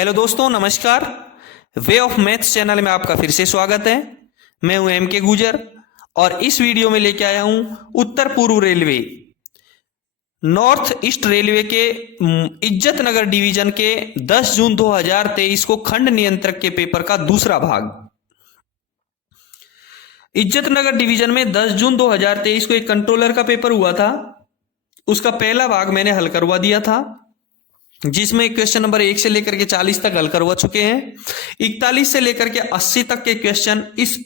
Hello दोस्तों, नमस्कार। Way of maths channel में आपका फिर से स्वागत है। मैं हूं एम के गुजर और इस वीडियो में लेके आया हूं उत्तर पूर्व रेलवे नॉर्थ ईस्ट रेलवे के इज्जत नगर डिवीजन के 10 जून 2023 को खंड नियंत्रक के पेपर का दूसरा भाग। इज्जत नगर डिवीजन में 10 जून 2023 को एक कंट्रोलर का पेपर हुआ था। उसका पहला भाग मैंने हल करवा दिया था, जिसमें क्वेश्चन नंबर 1 से लेकर के 40 तक हल करवा चुके हैं। 41 से लेकर के 80 तक के क्वेश्चन इस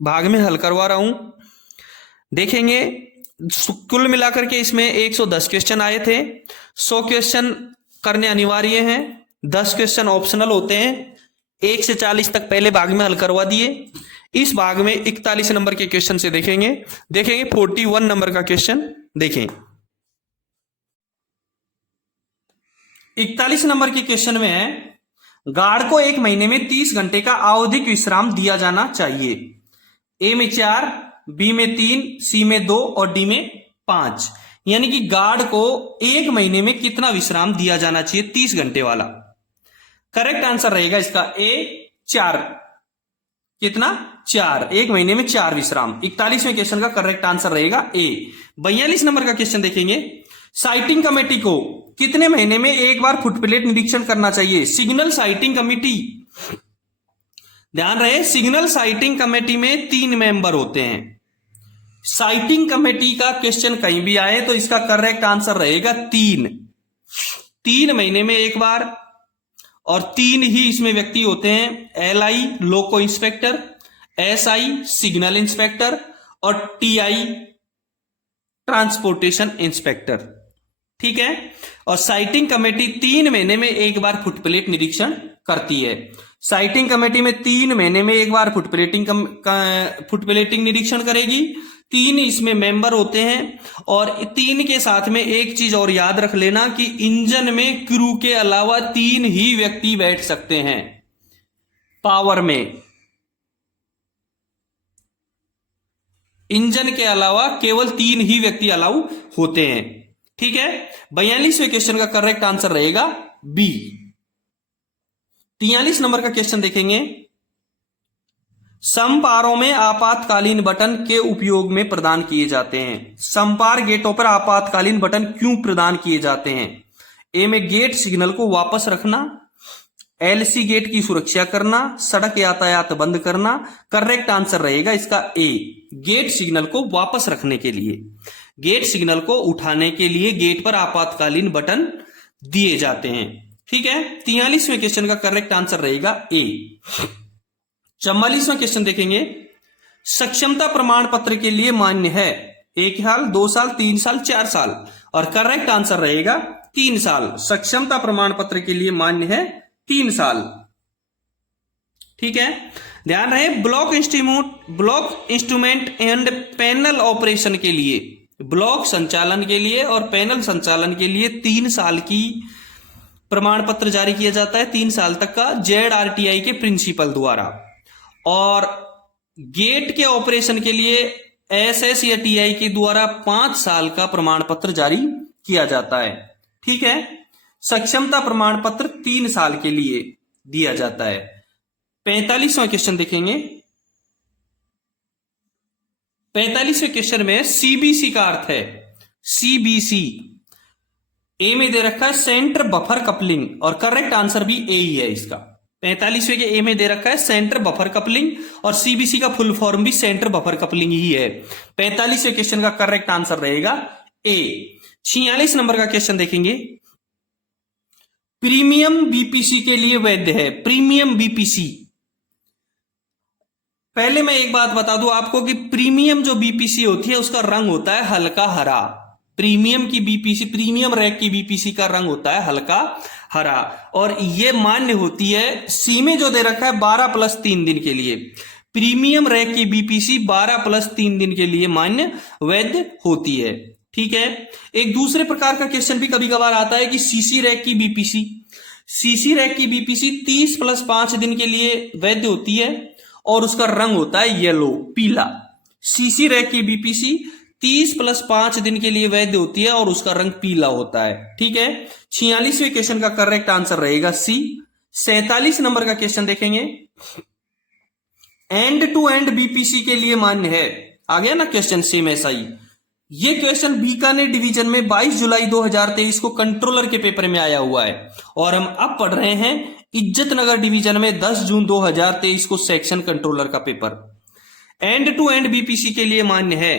भाग में हल करवा रहा हूं। देखेंगे कुल मिलाकर के इसमें 110 क्वेश्चन आए थे। 100 क्वेश्चन करने अनिवार्य हैं, 10 क्वेश्चन ऑप्शनल होते हैं। 1 से 40 तक पहले भाग में हल करवा दिए। इस भाग में 41 नंबर के क्वेश्चन से देखेंगे 41 नंबर का क्वेश्चन देखें। 41 नंबर के क्वेश्चन में है, गार्ड को एक महीने में 30 घंटे का आवधिक विश्राम दिया जाना चाहिए। ए में 4, बी में 3, सी में 2 और डी में 5। यानी कि गार्ड को एक महीने में कितना विश्राम दिया जाना चाहिए? 30 घंटे वाला। करेक्ट आंसर रहेगा इसका ए 4। कितना? 4। एक महीने में 4 विश्राम। 41वें क्वेश्चन का करेक्ट आंसर रहेगा ए। 42 नंबर का क्वेश्चन देखेंगे, साइटिंग कमेटी को कितने महीने में एक बार फुटप्लेट निरीक्षण करना चाहिए? सिग्नल साइटिंग कमेटी, ध्यान रहे, सिग्नल साइटिंग कमेटी में 3 मेंबर होते हैं। साइटिंग कमेटी का क्वेश्चन कहीं भी आए तो इसका करेक्ट आंसर रहेगा 3 महीने में एक बार। और 3 ही इसमें व्यक्ति होते हैं, LI लोको इंस्पेक्टर, SI सिग्नल इंस्पेक्टर और TI ट्रांसपोर्टेशन इंस्पेक्टर। ठीक है। और साइटिंग कमेटी 3 महीने में एक बार फुटप्लेट निरीक्षण करती है। साइटिंग कमेटी में 3 महीने में एक बार फुटप्लेटिंग निरीक्षण करेगी। 3 इसमें मेंबर होते हैं। और 3 के साथ में एक चीज और याद रख लेना कि इंजन में क्रू के अलावा 3 ही व्यक्ति बैठ सकते हैं। पावर में इंजन के अलावा केवल 3 ही व्यक्ति अलाउ होते हैं। ठीक है। 42वें क्वेश्चन का करेक्ट आंसर रहेगा बी। 43 नंबर का क्वेश्चन देखेंगे, समपारों में आपातकालीन बटन के उपयोग में प्रदान किए जाते हैं। समपार गेटों पर आपातकालीन बटन क्यों प्रदान किए जाते हैं? ए में गेट सिग्नल को वापस रखना, LC गेट की सुरक्षा करना, सड़क यातायात बंद करना। करेक्ट आंसर रहेगा इसका ए, गेट सिग्नल को वापस रखने के लिए। गेट सिग्नल को उठाने के लिए गेट पर आपातकालीन बटन दिए जाते हैं। ठीक है। 43वें क्वेश्चन का करेक्ट आंसर रहेगा ए। 44वां क्वेश्चन देखेंगे, सक्षमता प्रमाण पत्र के लिए मान्य है 1 साल, 2 साल, 3 साल, 4 साल। और करेक्ट आंसर रहेगा 3 साल। सक्षमता प्रमाण पत्र के लिए मान्य है 3 साल। ठीक है। ध्यान रहे, block instrument and panel operation के लिए, ब्लॉक संचालन के लिए और पैनल संचालन के लिए 3 साल की प्रमाण पत्र जारी किया जाता है, 3 साल तक का, ZRTI के प्रिंसिपल द्वारा। और गेट के ऑपरेशन के लिए SS या TI के द्वारा 5 साल का प्रमाण पत्र जारी किया जाता है। ठीक है। सक्षमता प्रमाण पत्र 3 साल के लिए दिया जाता है। 45वां क्वेश्चन देखेंगे, 45वें क्वेश्चन में CBC का अर्थ है, CBC ए में दे रखा है सेंटर बफर कपलिंग और करेक्ट आंसर भी ए ही है इसका। 45वें के ए में दे रखा है सेंटर बफर कपलिंग और CBC का फुल फॉर्म भी सेंटर बफर कपलिंग ही है। 45वें क्वेश्चन का करेक्ट आंसर रहेगा ए। 46 नंबर का क्वेश्चन देखेंगे, प्रीमियम BPC के लिए वैध है। प्रीमियम BPC, पहले मैं एक बात बता दूं आपको कि प्रीमियम जो BPC होती है उसका रंग होता है हल्का हरा। प्रीमियम की BPC, प्रीमियम रैक की BPC का रंग होता है हल्का हरा और ये मान्य होती है। सी में जो दे रखा है 12+3 दिन के लिए, प्रीमियम रैक की BPC 12+3 दिन के लिए मान्य वैध होती है। ठीक है। एक दूसरे प्रकार का क्वेश्चन भी कभी कभार आता है कि CC रैक की BPC, CC रैक की BPC 30+5 दिन के लिए वैध होती है और उसका रंग होता है येलो, पीला। CC रैक की BPC 30+5 दिन के लिए वैध होती है और उसका रंग पीला होता है। ठीक है। 46वें क्वेश्चन का करेक्ट आंसर रहेगा सी, 47 नंबर का क्वेश्चन देखेंगे। एंड टू एंड बीपीसी के लिए मान्य है। आ गया ना क्वेश्चन सेम ऐसा ही। ये क्वेश्चन बीकानेर डिवीजन में 22 जुलाई 2023 को कंट्रोलर के पेपर में आया हुआ है और हम अब पढ़ रहे हैं इज्जत नगर डिवीजन में 10 जून 2023 को सेक्शन कंट्रोलर का paper. And to end BPC के लिए मान्य है।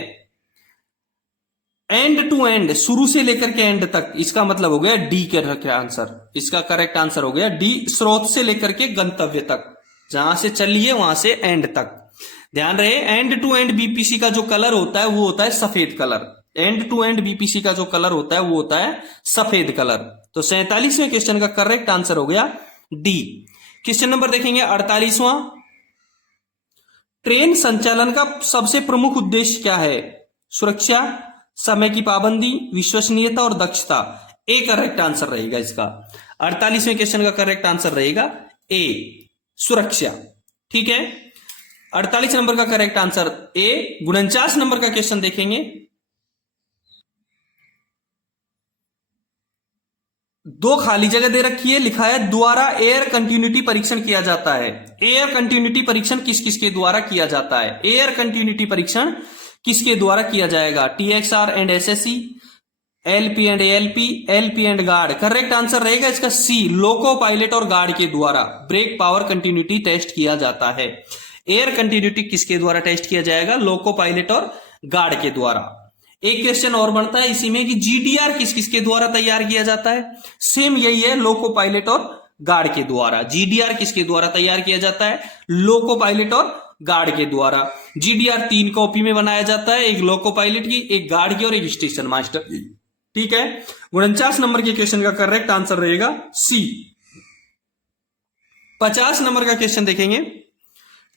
एंड टू एंड, शुरू से लेकर के एंड तक, इसका मतलब हो गया डी का आंसर। इसका करेक्ट आंसर हो गया डी, स्रोत से लेकर के गंतव्य तक, जहां से चलिए वहां से एंड तक। ध्यान रहे, एंड टू एंड बीपीसी का जो कलर होता है वो होता है सफेद colour. And to end BPC का जो कलर होता है वो होता है सफेद कलर। तो 47वें क्वेश्चन का करेक्ट आंसर हो गया डी। क्वेश्चन नंबर देखेंगे 48वां। ट्रेन संचालन का सबसे प्रमुख उद्देश्य क्या है? सुरक्षा, समय की पाबंदी, विश्वसनीयता और दक्षता। ए करेक्ट आंसर रहेगा इसका। 48वें क्वेश्चन का करेक्ट आंसर रहेगा ए, सुरक्षा। ठीक है, 48 नंबर का करेक्ट आंसर ए। 49 नंबर का क्वेश्चन देखेंगे। दो खाली जगह दे रखी है, लिखा है द्वारा एयर कंटिन्यूटी परीक्षण किया जाता है। एयर कंटिन्यूटी परीक्षण किस किस के द्वारा किया जाता है? एयर कंटिन्यूटी परीक्षण किसके द्वारा किया जाएगा? TXR and SSC, LP and ALP, LP and guard. Correct answer रहेगा इसका सी, लोको पायलट और गार्ड के द्वारा ब्रेक पावर कंटिन्यूटी टेस्ट किया जाता है। एयर कंटिन्यूटी किसके द्वारा टेस्ट किया जाएगा? लोको पायलट और गार्ड के द्वारा। एक क्वेश्चन और बनता है इसी में कि जीडीआर किस किस के द्वारा तैयार किया जाता है? सेम यही है, लोको पायलट और गार्ड के द्वारा। जीडीआर किसके द्वारा तैयार किया जाता है? लोको पायलट और गार्ड के द्वारा। जीडीआर 3 कॉपी में बनाया जाता है, एक लोको पायलट की, एक गार्ड की और एक स्टेशन मास्टर की। ठीक है, 49 नंबर के क्वेश्चन का करेक्ट आंसर रहेगा सी। 50 नंबर का क्वेश्चन देखेंगे।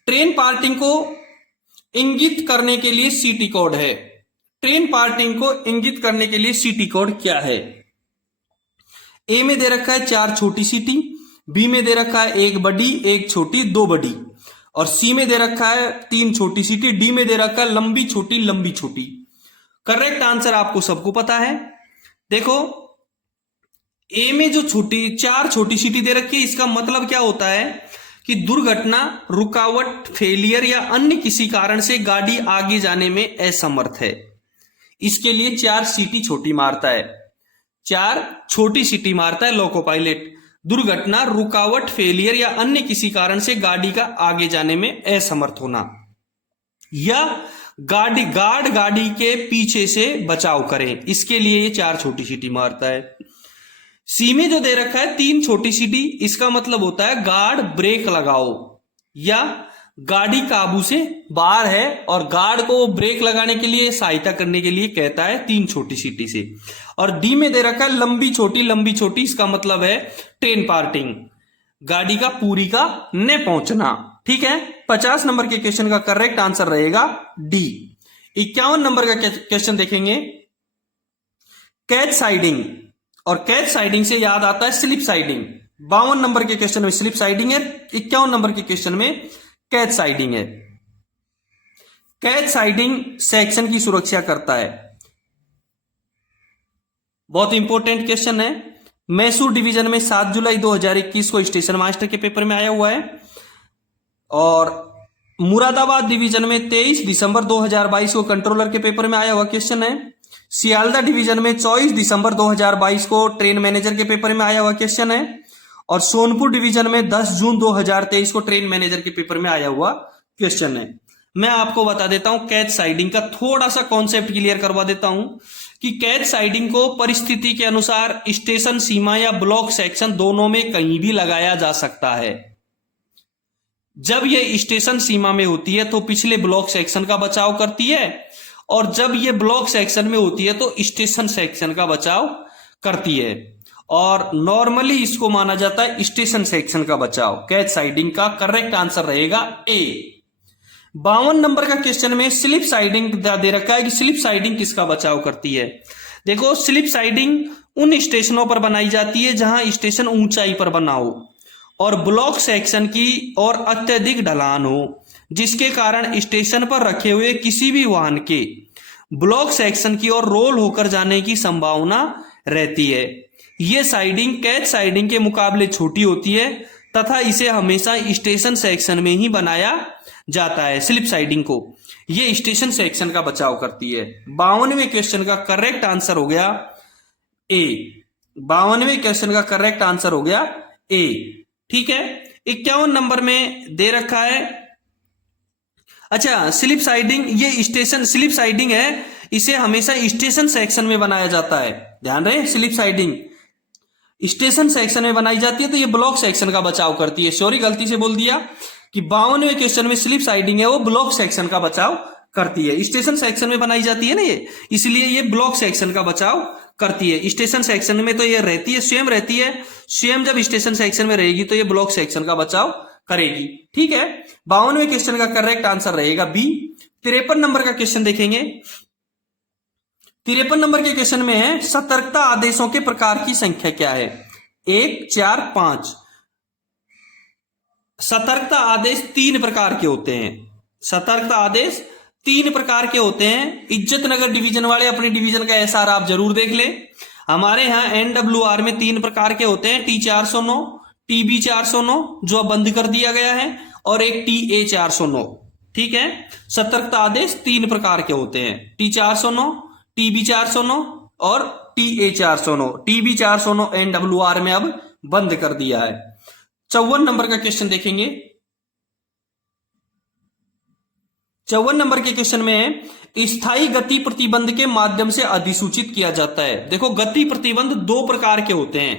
ट्रेन पार्टिंग को इंगित करने के लिए सीटी कोड है। ट्रेन पार्टिंग को इंगित करने के लिए सीटी कोड क्या है? ए में दे रखा है 4 छोटी सीटी, बी में दे रखा है 1 बड़ी, 1 छोटी, 2 बड़ी, और सी में दे रखा है 3 छोटी सीटी, डी में दे रखा है लंबी छोटी लंबी छोटी। करेक्ट आंसर आपको सबको पता है। देखो, ए में जो 4 छोटी सीटी दे रखी है, इसका मतलब क्या होता है कि दुर्घटना, रुकावट, फेलियर या अन्य किसी कारण से गाड़ी आगे जाने में असमर्थ है, इसके लिए 4 सीटी छोटी मारता है। 4 छोटी सीटी मारता है लोको पायलट। दुर्घटना, रुकावट, फेलियर या अन्य किसी कारण से गाड़ी का आगे जाने में असमर्थ होना, या गाड़ी के पीछे से बचाव करें, इसके लिए ये 4 छोटी सीटी मारता है। सी में जो दे रखा है 3 छोटी सीटी, इसका मतलब होता है गार्ड ब्रेक लगाओ, या गाड़ी काबू से बाहर है और गार्ड को ब्रेक लगाने के लिए सहायता करने के लिए कहता है 3 छोटी सीटी से। और डी में दे रखा है लंबी छोटी, इसका मतलब है ट्रेन पार्टिंग, गाड़ी का पूरी का न पहुंचना। ठीक है, 50 नंबर के क्वेश्चन का करेक्ट आंसर रहेगा डी। 51 नंबर का क्वेश्चन देखेंगे। कैच साइडिंग, और कैच साइडिंग से याद आता है स्लिप साइडिंग। 52 नंबर के क्वेश्चन में स्लिप साइडिंग है, 51 नंबर के क्वेश्चन में कैच साइडिंग है। कैच साइडिंग सेक्शन की सुरक्षा करता है। बहुत इंपॉर्टेंट क्वेश्चन है। मैसूर डिवीजन में 7 जुलाई 2021 को स्टेशन मास्टर के पेपर में आया हुआ है, और मुरादाबाद डिवीजन में 23 दिसंबर 2022 को कंट्रोलर के पेपर में आया हुआ क्वेश्चन है। सियालदा डिवीजन में 24 दिसंबर 2022 को ट्रेन मैनेजर के पेपर में आया हुआ क्वेश्चन है, और सोनपुर डिवीजन में 10 जून 2023 को ट्रेन मैनेजर के पेपर में आया हुआ क्वेश्चन है। मैं आपको बता देता हूं कैच साइडिंग का थोड़ा सा कॉन्सेप्ट क्लियर करवा देता हूं कि कैच साइडिंग को परिस्थिति के अनुसार स्टेशन सीमा या ब्लॉक सेक्शन दोनों में कहीं भी लगाया जा सकता है। जब यह स्टेशन सीमा में होती है तो पिछले ब्लॉक सेक्शन का बचाव करती है, और जब यह ब्लॉक सेक्शन में होती है तो स्टेशन सेक्शन का बचाव करती है, और नॉर्मली इसको माना जाता है स्टेशन सेक्शन का बचाव। कैच साइडिंग का करेक्ट आंसर रहेगा ए। 52 नंबर का क्वेश्चन में स्लिप साइडिंग दे रखा है कि स्लिप साइडिंग किसका बचाव करती है। देखो, स्लिप साइडिंग उन स्टेशनों पर बनाई जाती है जहां स्टेशन ऊंचाई पर बना हो और ब्लॉक सेक्शन की और अत्यधिक ढलान हो, जिसके कारण स्टेशन पर रखे हुए किसी भी वाहन के ब्लॉक सेक्शन की ओर रोल होकर जाने की संभावना रहती है। यह साइडिंग कैच साइडिंग के मुकाबले छोटी होती है, तथा इसे हमेशा स्टेशन सेक्शन में ही बनाया जाता है। स्लिप साइडिंग को ये स्टेशन सेक्शन का बचाव करती है। 52वें क्वेश्चन का करेक्ट आंसर हो गया ए। 52वें क्वेश्चन का करेक्ट आंसर हो गया ए। ठीक है, 51 नंबर में दे रखा है, अच्छा स्लिप साइडिंग, ये स्टेशन स्लिप साइडिंग है, इसे हमेशा स्टेशन सेक्शन में बनाया जाता है। ध्यान रहे, स्लिप साइडिंग स्टेशन सेक्शन में बनाई जाती है तो ये ब्लॉक सेक्शन का बचाव करती है। सॉरी गलती से बोल दिया कि 52वें क्वेश्चन में स्लिप साइडिंग है वो ब्लॉक सेक्शन का बचाव करती है। स्टेशन सेक्शन में बनाई जाती है ना ये, इसलिए ये ब्लॉक सेक्शन का बचाव करती है। स्टेशन सेक्शन में तो ये रहती है, स्वयं रहती है, स्वयं जब स्टेशन सेक्शन में रहेगी तो ये ब्लॉक सेक्शन का बचाव करेगी। ठीक है, 52वें क्वेश्चन का करेक्ट आंसर रहेगा बी। 53 नंबर का क्वेश्चन देखेंगे। 53 नंबर के क्वेश्चन में है सतर्कता आदेशों के प्रकार की संख्या क्या है? 1, 4, 5। सतर्कता आदेश 3 प्रकार के होते हैं। सतर्कता आदेश 3 प्रकार के होते हैं। इज्जत नगर डिवीजन वाले अपने डिवीजन का एसआर आप जरूर देख लें। हमारे यहां एनडब्ल्यूआर में 3 प्रकार के होते हैं, T409, TB409 जो अब बंद कर दिया गया है, और एक TA409। ठीक है, सतर्कता आदेश 3 प्रकार के होते हैं, T409, TB409 और TA409। TB409 एनडब्ल्यूआर में अब बंद कर दिया है। 54 नंबर का क्वेश्चन देखेंगे। 54 नंबर के क्वेश्चन में है स्थायी गति प्रतिबंध के माध्यम से अधिसूचित किया जाता है। देखो गति प्रतिबंध 2 प्रकार के होते हैं,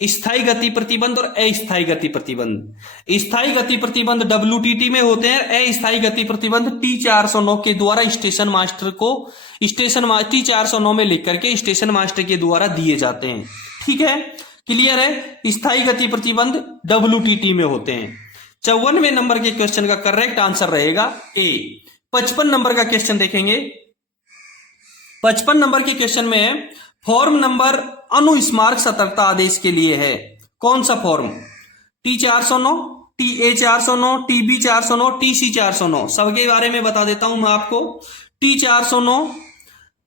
स्थायी गति प्रतिबंध और अस्थायी गति प्रतिबंध। स्थायी गति प्रतिबंध WTT में होते हैं, अस्थायी गति प्रतिबंध T409 के द्वारा स्टेशन मास्टर को T409 में लिख करके स्टेशन मास्टर के द्वारा दिए जाते हैं। ठीक है, क्लियर है, स्थायी गति प्रतिबंध WTT में होते हैं। 54वें नंबर के क्वेश्चन का करेक्ट आंसर रहेगा ए। 55 नंबर का क्वेश्चन देखेंगे। 55 नंबर के क्वेश्चन में फॉर्म नंबर अनुस्मारक सतर्कता आदेश के लिए है। कौन सा form? T409, TA409, TB409, TC409। सबके बारे में बता देता हूं मैं आपको। T409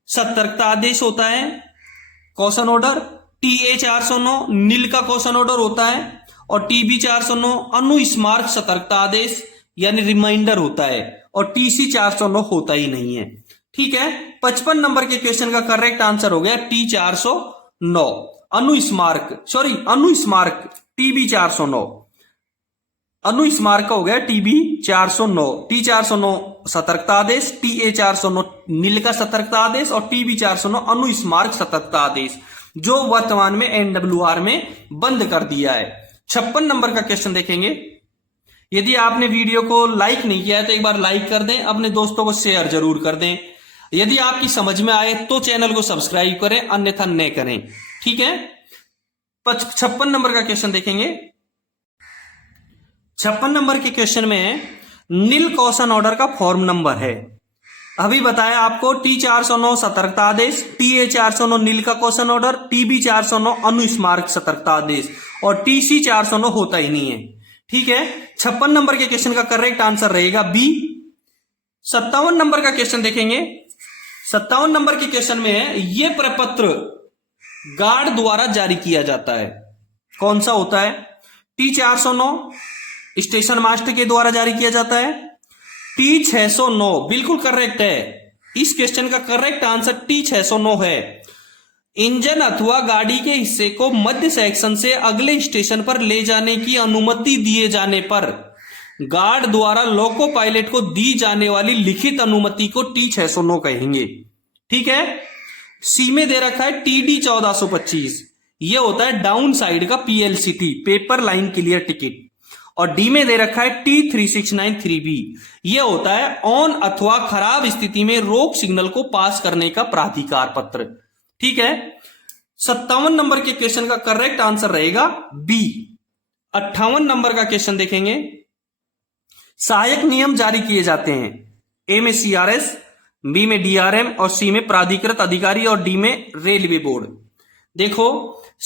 सतर्कता आदेश होता है, कॉशन ऑर्डर। TA409 नील का कॉशन ऑर्डर होता है, और TB409 अनुस्मारक सतर्कता आदेश यानी रिमाइंडर होता है, और TC409 होता ही नहीं है। ठीक है, 55 नंबर के क्वेश्चन का करेक्ट आंसर हो गया T409 अनुस्मारक, सॉरी अनुस्मारक TB409, अनुस्मारक का हो गया TB409। T409 सतर्कता आदेश, TA409 नील का सतर्कता आदेश, और TB409 अनुस्मारक सतर्कता आदेश जो वर्तमान में एनडब्ल्यूआर में बंद कर दिया है। 56 नंबर का क्वेश्चन देखेंगे। यदि आपने वीडियो को लाइक नहीं किया है तो एक बार लाइक कर दें, अपने दोस्तों को शेयर जरूर कर दें। यदि आपकी समझ में आए तो चैनल को सब्सक्राइब करें, अन्यथा न करें। ठीक है, 56 नंबर का क्वेश्चन देखेंगे। 56 नंबर के क्वेश्चन में नील कॉशन ऑर्डर का फॉर्म नंबर है। अभी बताया आपको T409 सतर्कता आदेश, TA409 नील का कॉशन ऑर्डर, TB409 अनुस्मारक सतर्कता आदेश, और TC409 होता ही नहीं है। ठीक है, 56 नंबर के क्वेश्चन का करेक्ट आंसर रहेगा बी। 57 नंबर का क्वेश्चन देखेंगे। 57 नंबर के क्वेश्चन में है ये प्रपत्र गार्ड द्वारा जारी किया जाता है। कौन सा होता है? T409 स्टेशन मास्टर के द्वारा जारी किया जाता है। T609 बिल्कुल करेक्ट है। इस क्वेश्चन का करेक्ट आंसर T609 है। इंजन अथवा गाड़ी के हिस्से को मध्य सेक्शन से अगले स्टेशन पर ले जाने की अनुमति दिए जाने पर गार्ड द्वारा लोको पायलट को दी जाने वाली लिखित अनुमति को T609 कहेंगे। ठीक है, सी में दे रखा है TD 1425, यह होता है डाउन साइड का PLCT paper line clear ticket, और डी में दे रखा है T3693B, यह होता है ऑन अथवा खराब स्थिति में रोक सिग्नल को पास करने का प्राधिकार पत्र। ठीक है, 57 नंबर के क्वेश्चन का करेक्ट आंसर रहेगा बी। 58 नंबर का क्वेश्चन देखेंगे। सहायक नियम जारी किए जाते हैं। ए में CRS, बी में DRM, और सी में प्राधिकृत अधिकारी, और डी में रेलवे बोर्ड। देखो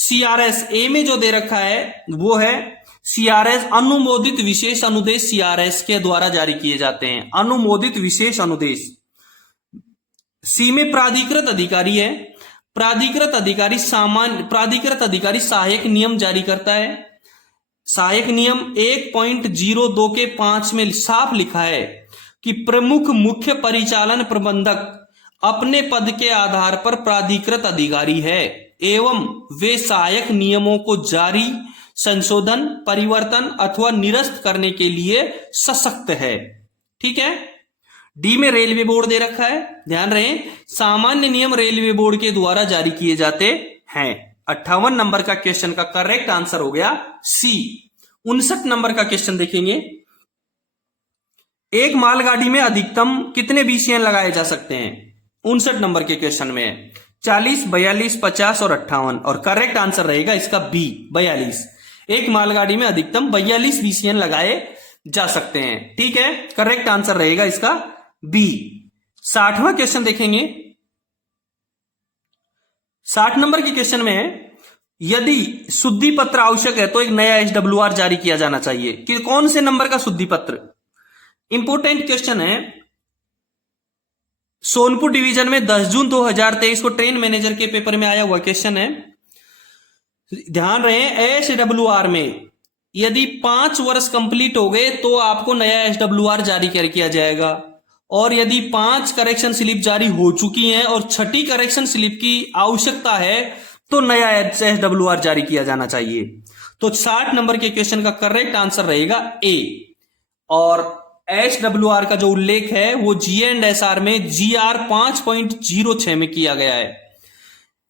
CRS ए में जो दे रखा है वो है CRS अनुमोदित विशेष अनुदेश CRS के द्वारा जारी किए जाते हैं, अनुमोदित विशेष अनुदेश। सी में प्राधिकृत अधिकारी है, प्राधिकृत अधिकारी सहायक नियम जारी करता है। सहायक नियम 1.02 के 5 में साफ लिखा है कि प्रमुख मुख्य परिचालन प्रबंधक अपने पद के आधार पर प्राधिकृत अधिकारी है एवं वे सहायक नियमों को जारी, संशोधन, परिवर्तन अथवा निरस्त करने के लिए सशक्त है। ठीक है। डी में रेलवे बोर्ड दे रखा है, ध्यान रहे सामान्य नियम रेलवे बोर्ड के द्वारा जारी किए जाते हैं। 58 नंबर का क्वेश्चन का करेक्ट आंसर हो गया सी। 59 नंबर का क्वेश्चन देखेंगे, एक मालगाड़ी में अधिकतम कितने बीसीएन लगाए जा सकते हैं? 59 नंबर के क्वेश्चन में 40, 42, 50 और 58 और करेक्ट आंसर रहेगा इसका बी 42। एक मालगाड़ी में अधिकतम 42 बीसीएन लगाए जा सकते हैं। ठीक है, करेक्ट आंसर रहेगा इसका बी। 60वां क्वेश्चन देखेंगे। 60 नंबर के क्वेश्चन में है, यदि शुद्धि पत्र आवश्यक है तो एक नया एसडब्ल्यूआर जारी किया जाना चाहिए। कि कौन से नंबर का शुद्धि पत्र? इंपोर्टेंट क्वेश्चन है। सोनपुर डिवीजन में 10 जून 2023 को ट्रेन मैनेजर के पेपर में आया हुआ क्वेश्चन है। ध्यान रहे एसडब्ल्यूआर में यदि 5 वर्ष कंप्लीट हो गए तो आपको नया एसडब्ल्यूआर जारी किया जाएगा, और यदि 5 करेक्शन स्लिप जारी हो चुकी हैं और 6ठी करेक्शन स्लिप की आवश्यकता है तो नया एसडब्ल्यूआर जारी किया जाना चाहिए। तो 60 नंबर के क्वेश्चन का करेक्ट आंसर रहेगा ए। और एसडब्ल्यूआर का जो उल्लेख है वो जी&एसआर में जीआर 5.06 में किया गया है।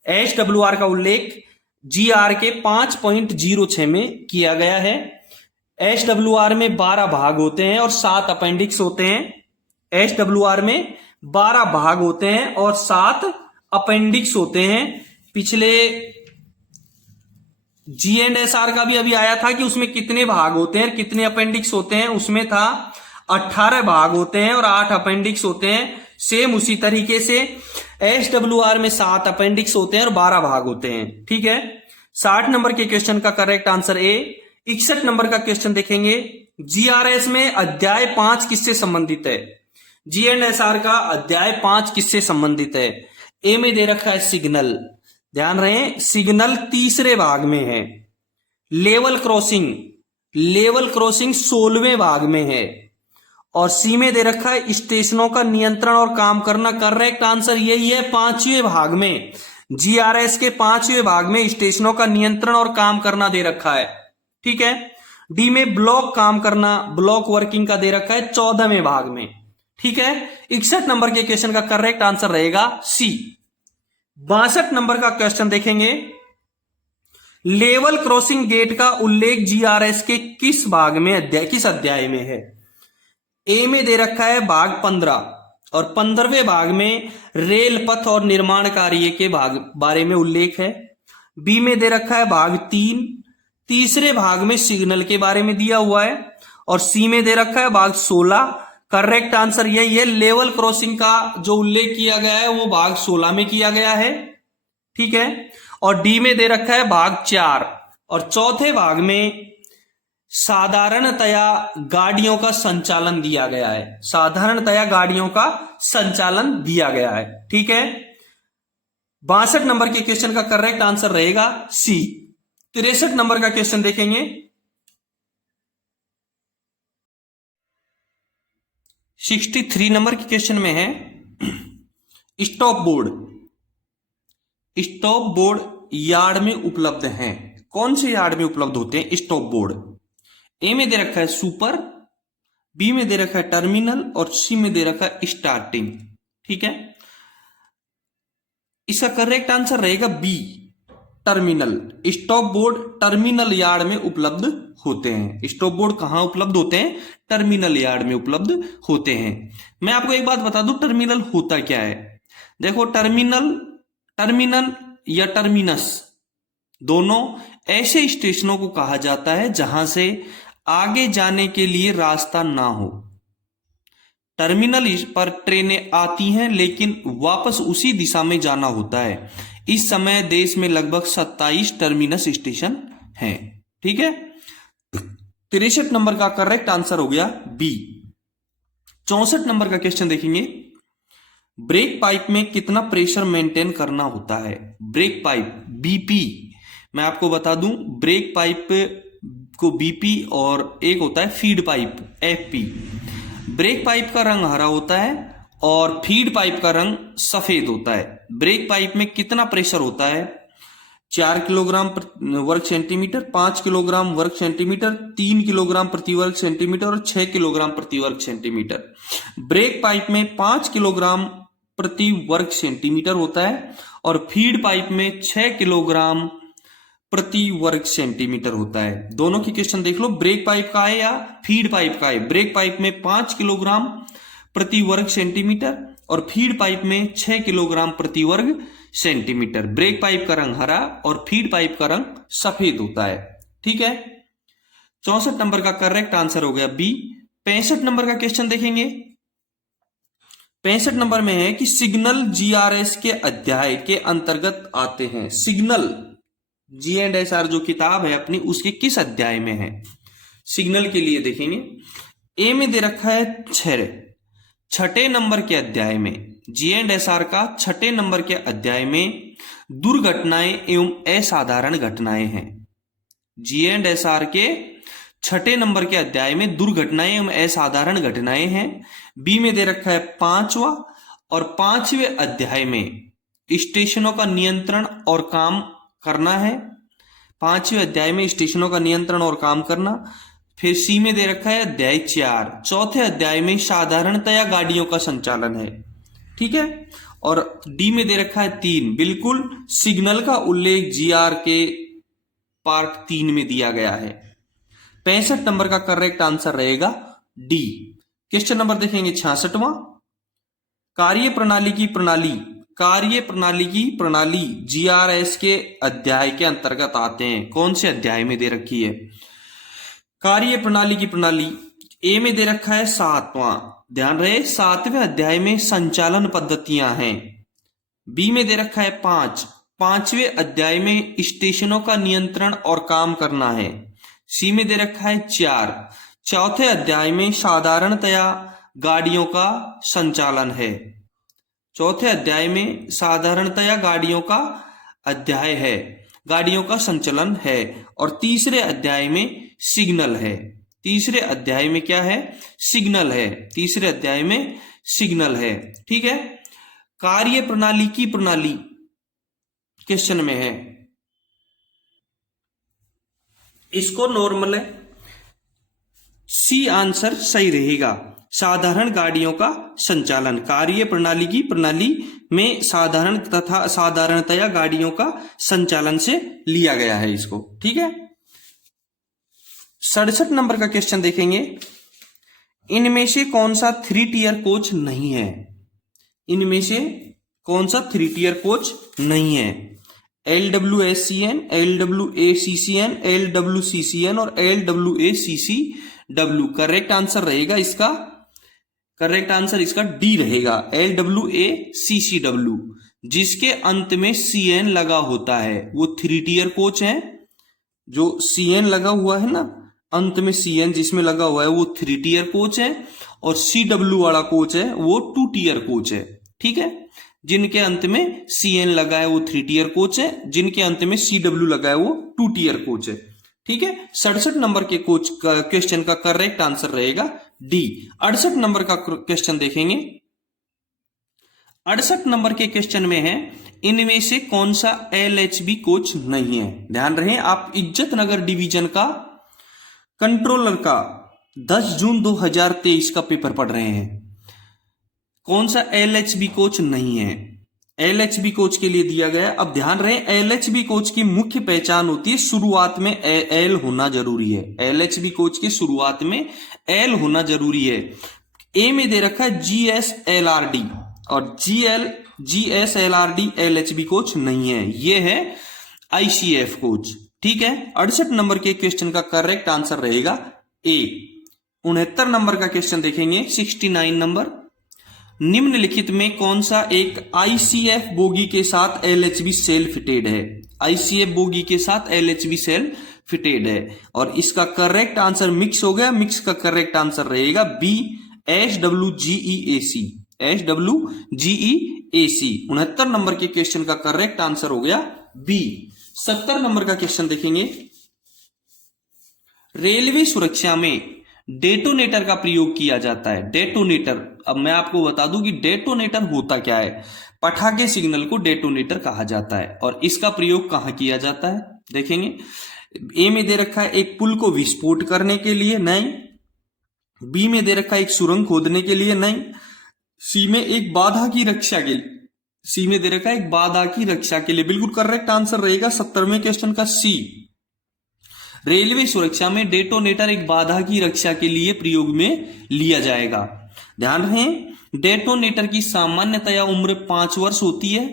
एसडब्ल्यूआर का उल्लेख जीआर के 5.06 में किया गया है। एसडब्ल्यूआर में 12 भाग होते हैं और 7 अपेंडिक्स होते हैं। एसडब्ल्यूआर में 12 भाग होते हैं और 7 अपेंडिक्स होते हैं। पिछले जी&एसआर का भी अभी आया था कि उसमें कितने भाग होते हैं, कितने अपेंडिक्स होते हैं, उसमें था 18 भाग होते हैं और 8 अपेंडिक्स होते हैं। सेम उसी तरीके से एसडब्ल्यूआर में 7 अपेंडिक्स होते हैं और 12 भाग होते हैं। ठीक है, 60 नंबर के क्वेश्चन का करेक्ट आंसर ए। 61 नंबर का क्वेश्चन देखेंगे, जीआरएस में अध्याय 5 किससे संबंधित है? जी&एसआर का अध्याय 5 किससे संबंधित है? ए में दे रखा है सिग्नल, ध्यान रहे सिग्नल तीसरे भाग में है। लेवल क्रॉसिंग 16वें भाग में है। और सी में दे रखा है स्टेशनों का नियंत्रण और काम करना। करेक्ट आंसर यही है 5वें भाग में। जीआरएस के 5वें भाग में स्टेशनों का नियंत्रण और काम करना दे रखा है। ठीक है। डी में ब्लॉक काम करना, ब्लॉक वर्किंग का दे रखा है 14वें भाग में। ठीक है, 61 नंबर के क्वेश्चन का करेक्ट आंसर रहेगा सी। 62 नंबर का क्वेश्चन देखेंगे, लेवल क्रॉसिंग गेट का उल्लेख जीआरएस के किस भाग में किस अध्याय में है? ए में दे रखा है भाग 15 और 15वें भाग में रेल पथ और निर्माण कार्य के बारे में उल्लेख है। बी में दे रखा है भाग 3, तीसरे भाग में सिग्नल के बारे में दिया हुआ है। और सी में दे रखा है भाग 16। करेक्ट आंसर यही है, लेवल क्रॉसिंग का जो उल्लेख किया गया है वो भाग 16 में किया गया है। ठीक है। और डी में दे रखा है भाग 4 और चौथे भाग में साधारणतया गाड़ियों का संचालन दिया गया है। साधारणतया गाड़ियों का संचालन दिया गया है। ठीक है। 62 नंबर के क्वेश्चन का करेक्ट आंसर रहेगा सी। 63 नंबर का क्वेश्चन देखेंगे, 63 नंबर के क्वेश्चन में है स्टॉप बोर्ड यार्ड में उपलब्ध हैं। कौन से यार्ड में उपलब्ध होते हैं स्टॉप बोर्ड? ए में दे रखा है सुपर, बी में दे रखा है टर्मिनल और सी में दे रखा है स्टार्टिंग। ठीक है, इसका करेक्ट आंसर रहेगा B terminal. Stop board terminal yard में उपलब्ध होते हैं। स्टॉप बोर्ड कहां उपलब्ध होते हैं? टर्मिनल यार्ड में उपलब्ध होते हैं। मैं आपको एक बात बता दूं, टर्मिनल होता क्या है। देखो, टर्मिनल या टर्मिनस दोनों ऐसे स्टेशनों को कहा जाता है जहां से आगे जाने के लिए रास्ता ना हो। टर्मिनल पर ट्रेनें आती हैं लेकिन वापस उसी दिशा में जाना होता है। इस समय देश में लगभग 27 टर्मिनस स्टेशन हैं। ठीक है, 63 नंबर का करेक्ट आंसर हो गया बी। 64 नंबर का क्वेश्चन देखेंगे, ब्रेक पाइप में कितना प्रेशर मेंटेन करना होता है? ब्रेक पाइप बीपी, मैं आपको बता दूं ब्रेक पाइप को बीपी और एक होता है feed pipe FP. Break pipe का रंग हरा होता है और फीड पाइप का रंग सफेद होता है। ब्रेक पाइप में कितना प्रेशर होता है? 4 किलोग्राम वर्ग सेंटीमीटर, 5 किलोग्राम वर्ग सेंटीमीटर, 3 किलोग्राम प्रति वर्ग सेंटीमीटर और 6 किलोग्राम प्रति वर्ग सेंटीमीटर। ब्रेक पाइप में 5 किलोग्राम प्रति वर्ग सेंटीमीटर होता है और फीड पाइप में 6 किलोग्राम प्रति वर्ग सेंटीमीटर होता है। दोनों की क्वेश्चन देख लो, ब्रेक पाइप का है या फीड पाइप का है। ब्रेक पाइप में 5 किलोग्राम प्रति वर्ग सेंटीमीटर और फीड पाइप में 6 किलोग्राम प्रति वर्ग सेंटीमीटर। ब्रेक पाइप का रंग हरा और फीड पाइप का रंग सफेद होता है। ठीक है, 64 नंबर का करेक्ट आंसर हो गया बी। 65 नंबर का क्वेश्चन देखेंगे। 65 नंबर में है कि सिग्नल जीआरएस के अध्याय के अंतर्गत आते हैं। सिग्नल G&SR जो किताब है अपनी, उसके किस अध्याय में है? सिग्नल के लिए देखेंगे, ए में दे रखा है 6 नंबर के अध्याय में। G&SR का 6 नंबर के अध्याय में दुर्घटनाएं एवं असाधारण घटनाएं हैं। G&SR के 6 नंबर के अध्याय में दुर्घटनाएं एवं असाधारण घटनाएं हैं। बी में दे रखा है 5वां और 5वें अध्याय में स्टेशनों का नियंत्रण और काम करना है। 5वें अध्याय में स्टेशनों का नियंत्रण और काम करना। फिर सी में दे रखा है अध्याय 4, 4थे अध्याय में साधारणतया गाड़ियों का संचालन है। ठीक है, और डी में दे रखा है 3, बिल्कुल सिग्नल का उल्लेख जीआर के पार्ट 3 में दिया गया है। 65 नंबर का करेक्ट आंसर रहेगा डी। क्वेश्चन नंबर देखेंगे 66वां। कार्य प्रणाली की प्रणाली जीआरएस के अध्याय के अंतर्गत आते हैं। कौन से अध्याय में दे रखी है? कार्य प्रणाली की प्रणाली ए में दे रखा है 7वां। ध्यान रहे, 7वें अध्याय में संचालन पद्धतियां हैं। बी में दे रखा है 5वें अध्याय में स्टेशनों का नियंत्रण और काम करना है। सी में दे रखा है 4, 4थे अध्याय में साधारणतया गाड़ियों का संचालन है। 4थे अध्याय में साधारणतया गाड़ियों का अध्याय है, गाड़ियों का संचलन है। और तीसरे अध्याय में सिग्नल है। तीसरे अध्याय में क्या है? सिग्नल है। तीसरे अध्याय में सिग्नल है। ठीक है, कार्य प्रणाली की प्रणाली क्वेश्चन में है, इसको नॉर्मल है, सी आंसर सही रहेगा। साधारण गाड़ियों का संचालन, कार्य प्रणाली की प्रणाली में साधारण तथा साधारणतया गाड़ियों का संचालन से लिया गया है इसको। ठीक है, 67 नंबर का क्वेश्चन देखेंगे। इनमें से कौन सा 3 टियर कोच नहीं है? इनमें से कौन सा 3 टियर कोच नहीं है? LWSCN, LWACCN, LWCCN और LWACCW। करेक्ट आंसर रहेगा इसका, करेक्ट आंसर इसका डी रहेगा, LWACCW। जिसके अंत में CN लगा होता है वो 3 टियर कोच है। जो CN लगा हुआ है ना, अंत में CN जिसमें लगा हुआ है वो 3 टियर कोच है और CW वाला कोच है वो 2 टियर कोच है। ठीक है, जिनके अंत में CN लगा है वो 3 टियर कोच है, जिनके अंत में CW लगा है वो 2 टियर कोच है। ठीक है, 67 नंबर के कोच का क्वेश्चन का करेक्ट आंसर रहेगा डी। 68 नंबर का क्वेश्चन देखेंगे। 68 नंबर के क्वेश्चन में है, इनमें से कौन सा LHB कोच नहीं है? ध्यान रहे, आप इज्जत नगर डिवीजन का कंट्रोलर का 10 जून 2023 का पेपर पढ़ रहे हैं। कौन सा LHB कोच नहीं है? LHB कोच के लिए दिया गया। अब ध्यान रहे, LHB कोच की मुख्य पहचान होती है शुरुआत में एल होना जरूरी है। LHB कोच की शुरुआत में एल होना जरूरी है। ए में दे रखा है GSLRD और GSLRD LHB कोच नहीं है, ये है ICF कोच। ठीक है, 68 नंबर के क्वेश्चन का करेक्ट आंसर रहेगा ए। 69 नंबर का क्वेश्चन देखेंगे। 69 नंबर, निम्नलिखित में कौन सा एक ICF बोगी के साथ LHB सेल फिटेड है? ICF बोगी के साथ LHB सेल फिटेड है और इसका करेक्ट आंसर मिक्स हो गया। मिक्स का करेक्ट आंसर रहेगा बी, SWGEAC। SWGEAC 69 नंबर के क्वेश्चन का करेक्ट आंसर हो गया बी। 70 नंबर का क्वेश्चन देखेंगे। रेलवे सुरक्षा में डेटोनेटर का प्रयोग किया जाता है। डेटोनेटर, अब मैं आपको बता दूं कि डेटोनेटर होता क्या है। पटाखे सिग्नल को डेटोनेटर कहा जाता है और इसका प्रयोग कहां किया जाता है देखेंगे। ए में दे रखा है एक पुल को विस्फोट करने के लिए, नहीं। बी में दे रखा है एक सुरंग खोदने के लिए, नहीं। सी में एक बाधा की रक्षा के लिए, सी में दे रखा है एक बाधा की रक्षा के लिए। बिल्कुल करेक्ट आंसर रहेगा 70वें क्वेश्चन का सी। रेलवे सुरक्षा में डेटोनेटर एक बाधा की रक्षा के लिए प्रयोग में लिया जाएगा। ध्यान रहे, डेटोनेटर की सामान्यतया उम्र 5 वर्ष होती है।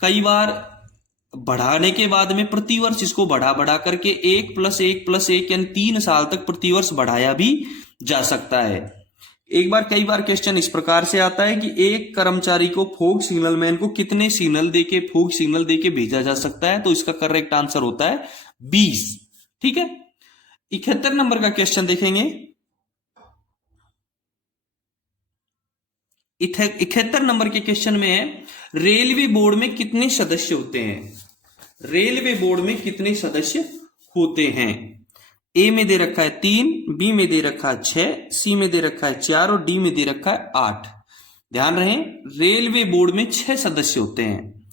कई बार बढ़ाने के बाद में प्रति वर्ष इसको बढ़ा करके 1+1+1 यानी 3 साल तक प्रति वर्ष बढ़ाया भी जा सकता है। कई बार क्वेश्चन इस प्रकार से आता है कि एक कर्मचारी को फोग सिग्नलमैन को कितने फोग सिग्नल देके भेजा जा सकता है, तो इसका करेक्ट आंसर होता है 20। ठीक है, 71 नंबर का क्वेश्चन देखेंगे। 71 नंबर के क्वेश्चन में है, रेलवे बोर्ड में कितने सदस्य होते हैं। रेलवे बोर्ड में कितने सदस्य होते हैं। ए में दे रखा है 3, बी में दे रखा है 6, सी में दे रखा है 4 और डी में दे रखा है 8। ध्यान रहे, रेलवे बोर्ड में 6 सदस्य होते हैं।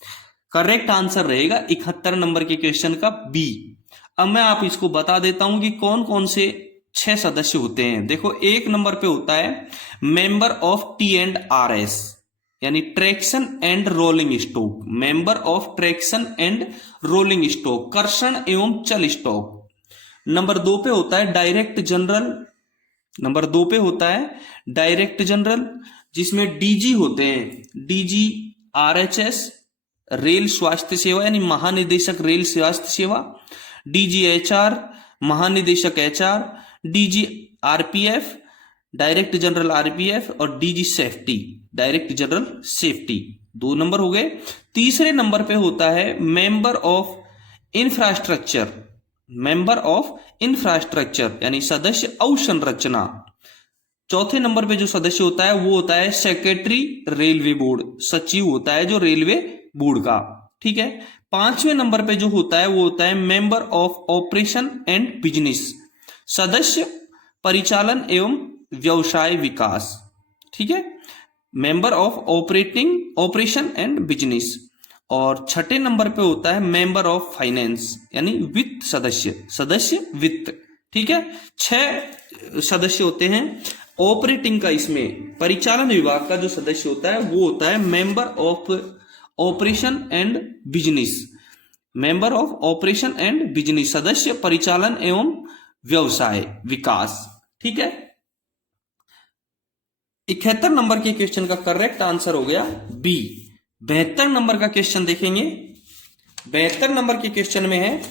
करेक्ट आंसर रहेगा 71 नंबर के क्वेश्चन का बी। अब मैं आप इसको बता देता हूं कि कौन कौन से 6 सदस्य होते हैं। देखो, 1 नंबर पे होता है मेंबर ऑफ T&RS यानी traction and rolling stock. Member of traction and rolling stock, कर्षण एवं चल स्टॉक। नंबर 2 पे होता है डायरेक्ट जनरल। नंबर 2 पे होता है डायरेक्ट जनरल, जिसमें डीजी होते हैं। डीजी RHS रेल स्वास्थ्य सेवा यानी महानिदेशक रेल स्वास्थ्य सेवा। डीजी HR महानिदेशक HR। DG RPF direct general RPF और DG safety direct general safety. 2 number हो गए। तीसरे नंबर पे होता है member of infrastructure. Member of infrastructure यानी सदस्य अवसंरचना। चौथे नंबर पे जो सदस्य होता है वो होता है सेक्रेटरी रेलवे बोर्ड, सचिव होता है जो रेलवे बोर्ड का। ठीक है, 5वें नंबर पे जो होता है वो होता है member of operation and business, सदस्य परिचालन एवं व्यवसाय विकास। ठीक है, member of operation and business. और 6ठे नंबर पे होता है मेंबर ऑफ फाइनेंस यानी वित्त सदस्य वित्त। ठीक है, 6 सदस्य होते हैं। ऑपरेटिंग का, इसमें परिचालन विभाग का जो सदस्य होता है वो होता है member of operation and business. Member of operation and business, सदस्य परिचालन एवं व्यवसाय विकास। ठीक है, 71 नंबर के क्वेश्चन का करेक्ट आंसर हो गया बी। 72 नंबर का क्वेश्चन देखेंगे। 72 नंबर के क्वेश्चन में है,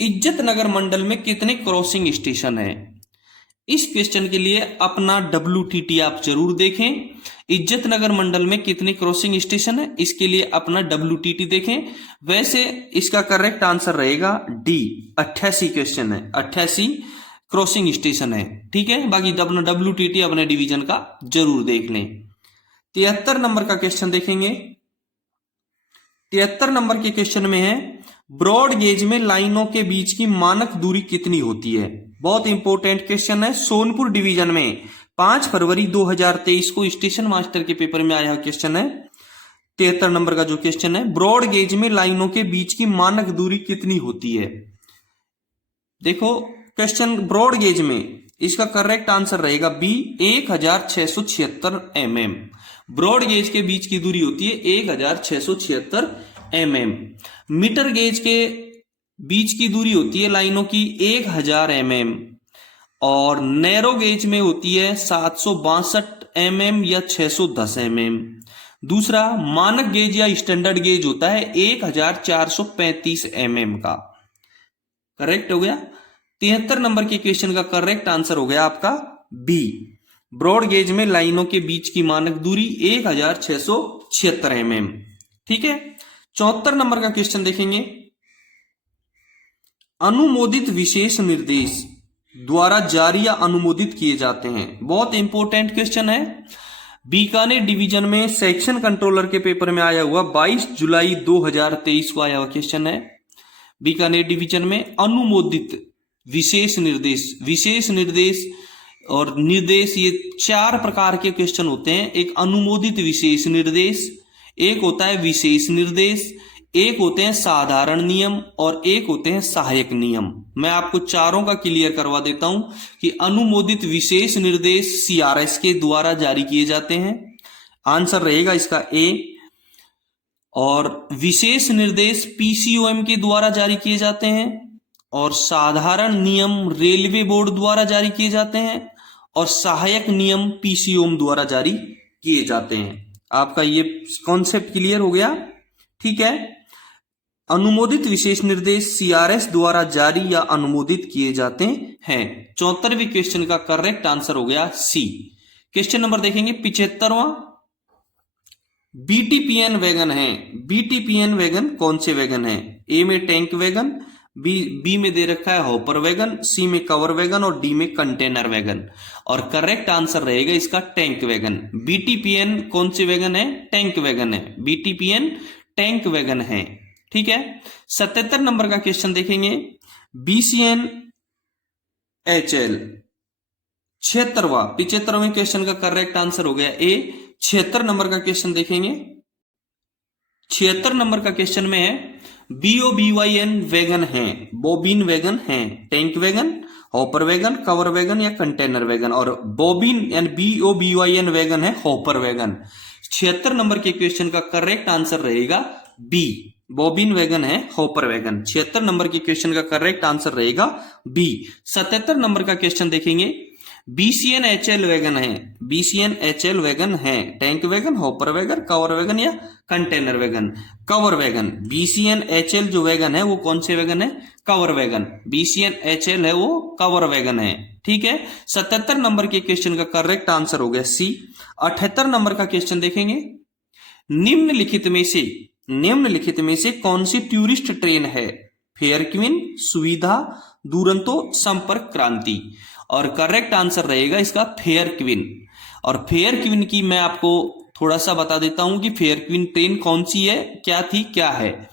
इज्जत नगर मंडल में कितने क्रॉसिंग स्टेशन है। इस क्वेश्चन के लिए अपना WTT आप जरूर देखें। इज्जत नगर मंडल में कितने क्रॉसिंग स्टेशन है, इसके लिए अपना WTT देखें। वैसे इसका करेक्ट आंसर रहेगा डी, 88 क्वेश्चन है, 88 क्रॉसिंग स्टेशन है। ठीक है, बाकी अपना WTT अपने डिवीजन का जरूर देख लें। 73 नंबर का क्वेश्चन देखेंगे। 73 नंबर के क्वेश्चन में है, ब्रॉड गेज में लाइनों के बीच की मानक दूरी कितनी होती है। बहुत इंपॉर्टेंट क्वेश्चन है। सोनपुर डिवीजन में 5 फरवरी 2023 को स्टेशन मास्टर के पेपर में आया क्वेश्चन है। 73 नंबर का जो क्वेश्चन है, ब्रॉड गेज में लाइनों के बीच की मानक दूरी कितनी होती है। देखो क्वेश्चन ब्रॉड गेज में, इसका करेक्ट आंसर रहेगा बी, 1676 mm। ब्रॉड गेज के बीच की दूरी होती है 1676 mm। मीटर गेज के बीच की दूरी होती है लाइनों की 1000 mm और नैरो गेज में होती है 762 mm या 610 mm। दूसरा मानक गेज या स्टैंडर्ड गेज होता है 1435 mm का। करेक्ट हो गया। 73 नंबर के क्वेश्चन का करेक्ट आंसर हो गया आपका बी, ब्रॉड गेज में लाइनों के बीच की मानक दूरी 1676 mm। ठीक है, 74 नंबर का क्वेश्चन देखेंगे। अनुमोदित विशेष निर्देश द्वारा जारी या अनुमोदित किए जाते हैं। बहुत इंपॉर्टेंट क्वेश्चन है। बीकानेर डिवीजन में सेक्शन कंट्रोलर के पेपर में आया हुआ 22 जुलाई 2023 को आया हुआ क्वेश्चन है। बीकानेर डिवीजन में अनुमोदित विशेष निर्देश, विशेष निर्देश और निर्देश, ये 4 प्रकार के क्वेश्चन होते हैं। एक अनुमोदित विशेष निर्देश, एक होता है विशेष निर्देश, एक होते हैं साधारण नियम और एक होते हैं सहायक नियम। मैं आपको चारों का क्लियर करवा देता हूं कि अनुमोदित विशेष निर्देश सीआरएस के द्वारा जारी किए जाते हैं, आंसर रहेगा इसका ए। और विशेष निर्देश पीसीओएम के द्वारा जारी किए जाते हैं और साधारण नियम रेलवे बोर्ड द्वारा जारी किए जाते हैं और सहायक नियम पीसीओएम द्वारा जारी किए जाते हैं। आपका ये कॉन्सेप्ट क्लियर हो गया, ठीक है। अनुमोदित विशेष निर्देश सीआरएस द्वारा जारी या अनुमोदित किए जाते हैं। 74वें क्वेश्चन का करेक्ट आंसर हो गया सी। क्वेश्चन नंबर देखेंगे 75वां। बीटीपीएन वैगन है, बीटीपीएन वैगन कौन से वैगन है? ए में टैंक वैगन, बी में दे रखा है हॉपर वैगन, सी में कवर वैगन और डी में कंटेनर वैगन। और करेक्ट आंसर रहेगा इसका टैंक वैगन। बीटीपीएन कौन से वैगन है? टैंक वैगन है। बीटीपीएन टैंक वैगन है, ठीक है। 77 नंबर का क्वेश्चन देखेंगे। बीसीएन एचएल 75वें क्वेश्चन का करेक्ट आंसर हो गया ए। 76 नंबर का क्वेश्चन देखेंगे। 76 नंबर का क्वेश्चन में है बीओबीवाईएन वैगन है, बोबिन वैगन है, tank wagon, hopper wagon, cover wagon या कंटेनर वैगन। और बोबिन यानी बीओबीवाईएन वैगन है हॉपर वैगन। 76 नंबर के क्वेश्चन का करेक्ट आंसर रहेगा बी, बॉबिन वैगन है हॉपर वैगन। 76 नंबर के क्वेश्चन का करेक्ट आंसर रहेगा बी। 77 नंबर का क्वेश्चन देखेंगे। बीसीएन एचएल वैगन है, बीसीएन एचएल वैगन है, tank wagon, hopper wagon, cover wagon या container wagon. Cover wagon, BCN HL जो वैगन है वो कौन से वैगन है? Cover wagon. बीसीएन एचएल है वो कवर वैगन है, ठीक है। 77 नंबर के क्वेश्चन का करेक्ट आंसर हो गया सी। 78 नंबर का क्वेश्चन देखेंगे। निम्नलिखित में से कौन सी टूरिस्ट ट्रेन है? फेयर क्वीन, सुविधा, दुरंतो, संपर्क क्रांति। और करेक्ट आंसर रहेगा इसका फेयर क्वीन। और फेयर क्वीन की मैं आपको थोड़ा सा बता देता हूं कि फेयर क्वीन ट्रेन कौन सी है, क्या थी, क्या है।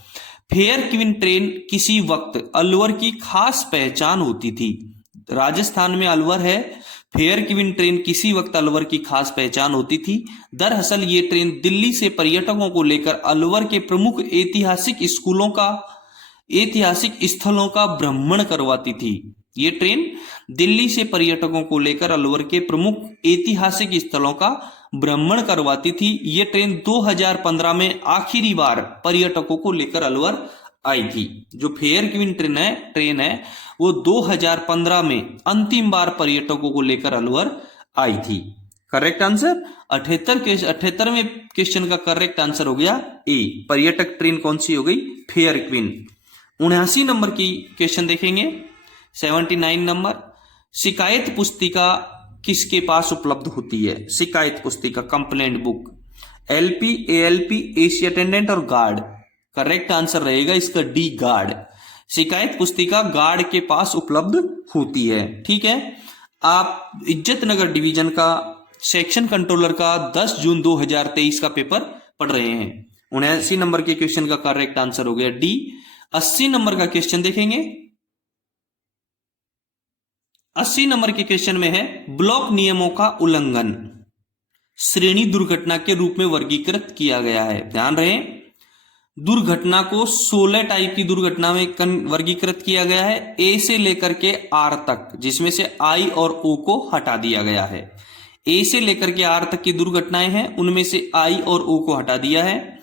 फेयर क्वीन ट्रेन किसी वक्त अलवर की खास पहचान होती थी। राजस्थान में अलवर है। फेयर क्वीन ट्रेन किसी वक्त अलवर की खास पहचान होती थी। दरअसल ये ट्रेन दिल्ली से पर्यटकों को लेकर अलवर के प्रमुख ऐतिहासिक स्थलों का भ्रमण करवाती थी। ये ट्रेन दिल्ली से पर्यटकों को लेकर अलवर के प्रमुख ऐतिहासिक स्थलों का भ्रमण करवाती थी। ये ट्रेन 2015 में आखिरी बार पर्यटकों को लेकर अलवर आई थी। जो फेयर क्वीन ट्रेन है वो 2015 में अंतिम बार पर्यटकों को लेकर अलवर आई थी। करेक्ट आंसर 78वें क्वेश्चन का करेक्ट आंसर हो गया ए, पर्यटक ट्रेन कौन सी हो गई? Fair queen. 79 नंबर की क्वेश्चन देखेंगे। 79 नंबर, शिकायत पुस्तिका किसके पास उपलब्ध होती है? शिकायत पुस्तिका, complaint book, LP, ALP, AC attendant और गार्ड। करेक्ट आंसर रहेगा इसका डी, गार्ड। शिकायत पुस्तिका गार्ड के पास उपलब्ध होती है, ठीक है। आप इज्जतनगर डिवीजन का सेक्शन कंट्रोलर का 10 जून 2023 का पेपर पढ़ रहे हैं। 79 नंबर के क्वेश्चन का करेक्ट आंसर हो गया डी। 80 नंबर का क्वेश्चन देखेंगे। 80 नंबर के क्वेश्चन में है ब्लॉक नियमों का उल्लंघन श्रेणी दुर्घटना के रूप में वर्गीकृत किया गया है। ध्यान रहे, दुर्घटना को 16 टाइप की दुर्घटना में वर्गीकृत किया गया है, ए से लेकर के आर तक, जिसमें से आई और ओ को हटा दिया गया है। ए से लेकर के आर तक की दुर्घटनाएं हैं, उनमें से आई और ओ को हटा दिया है।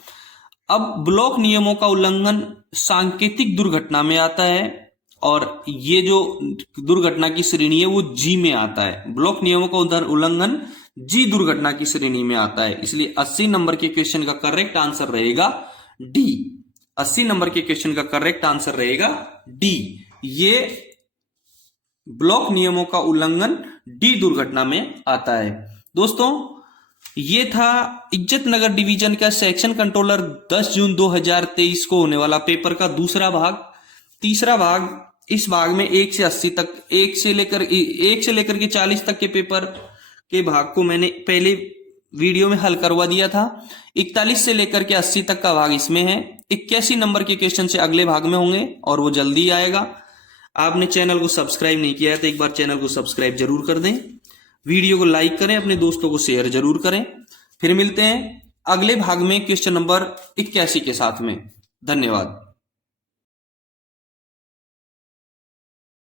अब ब्लॉक नियमों का उल्लंघन सांकेतिक दुर्घटना में आता है और ये जो दुर्घटना की श्रेणी है वो जी में आता है। ब्लॉक नियमों का उल्लंघन जी दुर्घटना की श्रेणी में आता है। इसलिए 80 नंबर के क्वेश्चन का करेक्ट आंसर रहेगा डी। 80 नंबर के क्वेश्चन का करेक्ट आंसर रहेगा डी। ये ब्लॉक नियमों का उल्लंघन डी दुर्घटना में आता है। दोस्तों, ये था इज्जतनगर डिवीजन का सेक्शन कंट्रोलर 10 जून 2023 को होने वाला पेपर का दूसरा भाग। तीसरा भाग, इस भाग में 1 से 80 तक, 1 से लेकर के 40 तक के पेपर के भाग को मैंने पहले वीडियो में हल करवा दिया था। 41 से लेकर के 80 तक का भाग इसमें है। 81 नंबर के क्वेश्चन से अगले भाग में होंगे और वो जल्दी आएगा। आपने चैनल को सब्सक्राइब नहीं किया है तो एक बार चैनल को सब्सक्राइब जरूर कर दें, वीडियो को लाइक करें, अपने दोस्तों को शेयर जरूर करें। फिर मिलते हैं अगले भाग में क्वेश्चन नंबर 81 के साथ में। धन्यवाद।